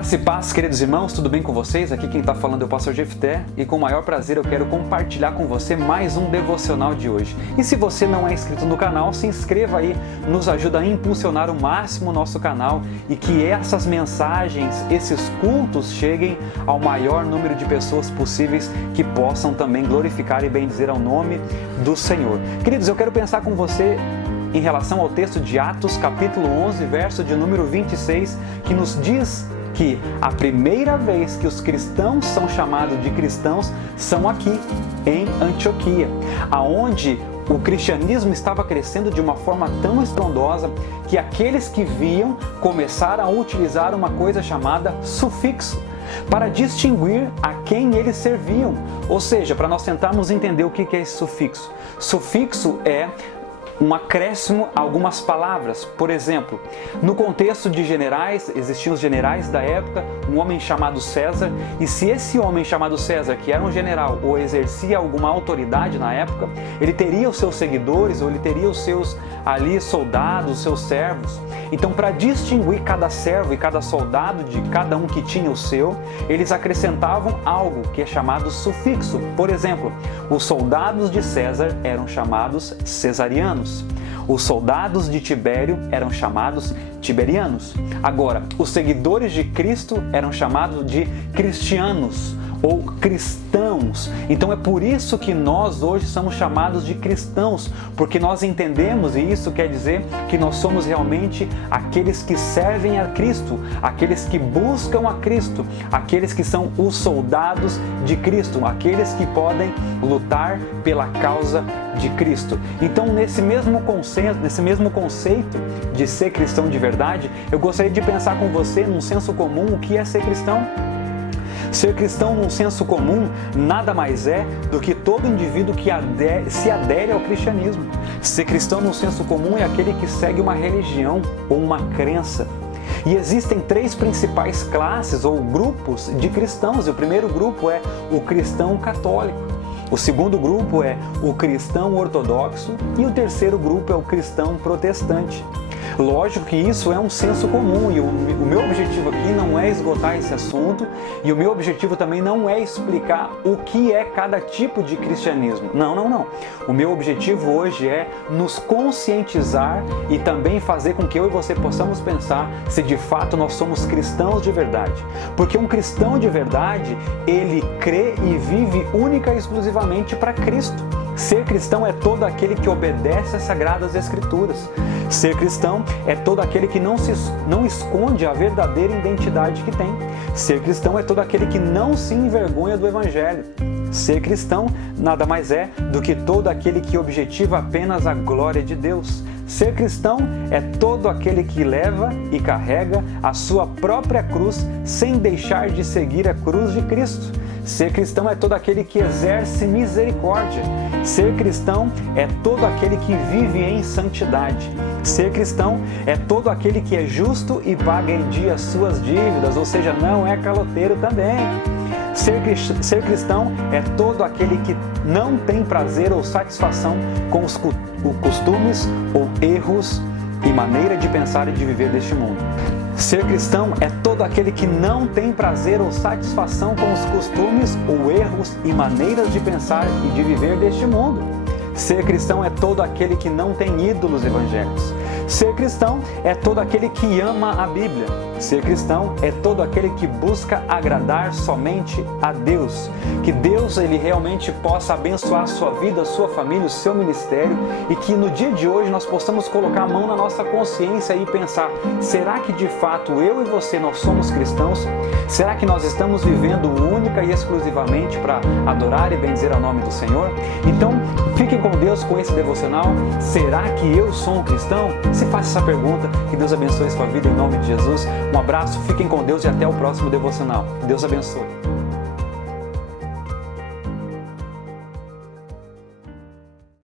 Graça e paz, queridos irmãos, tudo bem com vocês? Aqui quem está falando é o pastor Jefté e com o maior prazer eu quero compartilhar com você mais um devocional de hoje. E se você não é inscrito no canal, se inscreva aí, nos ajuda a impulsionar o máximo o nosso canal e que essas mensagens, esses cultos cheguem ao maior número de pessoas possíveis que possam também glorificar e bendizer ao nome do Senhor. Queridos, eu quero pensar com você em relação ao texto de Atos, capítulo 11, verso de número 26, que nos diz que a primeira vez que os cristãos são chamados de cristãos são aqui, em Antioquia, aonde o cristianismo estava crescendo de uma forma tão estrondosa que aqueles que viam começaram a utilizar uma coisa chamada sufixo, para distinguir a quem eles serviam. Ou seja, para nós tentarmos entender o que é esse sufixo. Sufixo é um acréscimo a algumas palavras. Por exemplo, no contexto de generais, existiam os generais da época, um homem chamado César, e se esse homem chamado César, que era um general ou exercia alguma autoridade na época, ele teria os seus seguidores ou ele teria os seus ali soldados, os seus servos. Então, para distinguir cada servo e cada soldado de cada um que tinha o seu, eles acrescentavam algo que é chamado sufixo. Por exemplo, os soldados de César eram chamados cesarianos. Os soldados de Tibério eram chamados tiberianos. Agora, os seguidores de Cristo eram chamados de cristianos ou cristãos. Então é por isso que nós hoje somos chamados de cristãos, porque nós entendemos, e isso quer dizer que nós somos realmente aqueles que servem a Cristo, aqueles que buscam a Cristo, aqueles que são os soldados de Cristo, aqueles que podem lutar pela causa de Cristo. Então, nesse mesmo conceito de ser cristão de verdade, eu gostaria de pensar com você num senso comum o que é ser cristão. Ser cristão num senso comum nada mais é do que todo indivíduo que se adere ao cristianismo. Ser cristão num senso comum é aquele que segue uma religião ou uma crença. E existem três principais classes ou grupos de cristãos. E o primeiro grupo é o cristão católico. O segundo grupo é o cristão ortodoxo e o terceiro grupo é o cristão protestante. Lógico que isso é um senso comum e o meu objetivo aqui não é esgotar esse assunto e o meu objetivo também não é explicar o que é cada tipo de cristianismo. Não. O meu objetivo hoje é nos conscientizar e também fazer com que eu e você possamos pensar se de fato nós somos cristãos de verdade. Porque um cristão de verdade, ele crê e vive única e exclusivamente para Cristo. Ser cristão é todo aquele que obedece às Sagradas Escrituras. Ser cristão é todo aquele que não esconde a verdadeira identidade que tem. Ser cristão é todo aquele que não se envergonha do Evangelho. Ser cristão nada mais é do que todo aquele que objetiva apenas a glória de Deus. Ser cristão é todo aquele que leva e carrega a sua própria cruz sem deixar de seguir a cruz de Cristo. Ser cristão é todo aquele que exerce misericórdia. Ser cristão é todo aquele que vive em santidade. Ser cristão é todo aquele que é justo e paga em dia as suas dívidas, ou seja, não é caloteiro também. Ser cristão é todo aquele que não tem prazer ou satisfação com os costumes ou erros e maneira de pensar e de viver deste mundo. Ser cristão é todo aquele que não tem prazer ou satisfação com os costumes ou erros e maneiras de pensar e de viver deste mundo. Ser cristão é todo aquele que não tem ídolos evangélicos. Ser cristão é todo aquele que ama a Bíblia. Ser cristão é todo aquele que busca agradar somente a Deus. Que Deus ele realmente possa abençoar a sua vida, a sua família, o seu ministério e que no dia de hoje nós possamos colocar a mão na nossa consciência e pensar, será que de fato eu e você nós somos cristãos? Será que nós estamos vivendo única e exclusivamente para adorar e bendizer ao nome do Senhor? Então, fiquem com Deus com esse devocional. Será que eu sou um cristão? Se faça essa pergunta, que Deus abençoe a sua vida em nome de Jesus. Um abraço, fiquem com Deus e até o próximo devocional. Deus abençoe.